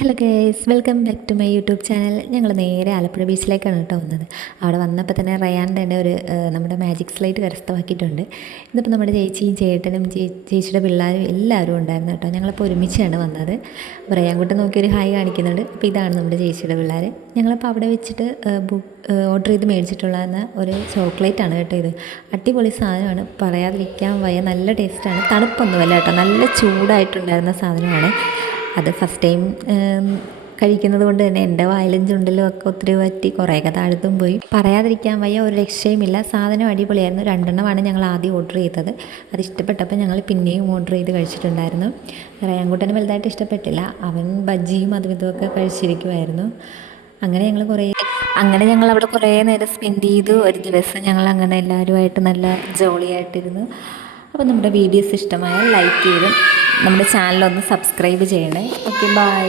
Hello guys, welcome back to my YouTube channel. ഞങ്ങൾ നേരെ ആലപ്പുഴ ബീച്ചിലേക്കാണ് കേട്ടോ വന്നത്. അവിടെ വന്നപ്പോൾ തന്നെ റയാൻ തന്നെ നമ്മുടെ മാജിക് സ്ലൈറ്റ് കരസ്ഥമാക്കിയിട്ടുണ്ട്. ഇതിപ്പോൾ നമ്മുടെ ചേച്ചിയും ചേട്ടനും ചേച്ചിയുടെ പിള്ളേരും എല്ലാവരും ഉണ്ടായിരുന്നു കേട്ടോ. ഞങ്ങളിപ്പോൾ ഒരുമിച്ചാണ് വന്നത്. റയാൻ കുട്ടൻ നോക്കിയൊരു ഹായ് കാണിക്കുന്നുണ്ട്. അപ്പോൾ ഇതാണ് നമ്മുടെ ചേച്ചിയുടെ പിള്ളേർ. ഞങ്ങളിപ്പോൾ അവിടെ വെച്ചിട്ട് ഓർഡർ ചെയ്ത് മേടിച്ചിട്ടുള്ള ഒരു ചോക്ലേറ്റാണ് കേട്ടോ ഇത്. അടിപൊളി സാധനമാണ്, പറയാതിരിക്കാൻ വയ്യ. നല്ല ടേസ്റ്റാണ്. തണുപ്പൊന്നുമല്ല കേട്ടോ, നല്ല ചൂടായിട്ടുണ്ടായിരുന്ന സാധനമാണ്. അത് ഫസ്റ്റ് ടൈം കഴിക്കുന്നത് കൊണ്ട് തന്നെ എൻ്റെ വായിലും ചുണ്ടിലും ഒക്കെ ഒത്തിരി പറ്റി, കുറേയൊക്കെ താഴത്തും പോയി. പറയാതിരിക്കാൻ വയ്യ, ഒരു രക്ഷയുമില്ല. സാധനം അടിപൊളിയായിരുന്നു. 2 എണ്ണമാണ് ഞങ്ങൾ ആദ്യം ഓർഡർ ചെയ്തത്. അത് ഇഷ്ടപ്പെട്ടപ്പോൾ ഞങ്ങൾ പിന്നെയും ഓർഡർ ചെയ്ത് കഴിച്ചിട്ടുണ്ടായിരുന്നു. റയാൻകുട്ടന് വലുതായിട്ട് ഇഷ്ടപ്പെട്ടില്ല. അവൻ ബജ്ജിയും അതും ഇതുമൊക്കെ കഴിച്ചിരിക്കുമായിരുന്നു. അങ്ങനെ ഞങ്ങൾ അവിടെ കുറേ നേരം സ്പെൻഡ് ചെയ്തു. ഒരു ദിവസം ഞങ്ങൾ അങ്ങനെ എല്ലാവരുമായിട്ട് നല്ല ജോളിയായിട്ടിരുന്നു. അപ്പോൾ നമ്മുടെ വീഡിയോസ് ഇഷ്ടമായാൽ ലൈക്ക് ചെയ്ത് നമ്മുടെ ചാനലൊന്ന് സബ്സ്ക്രൈബ് ചെയ്യണേ. Okay, by.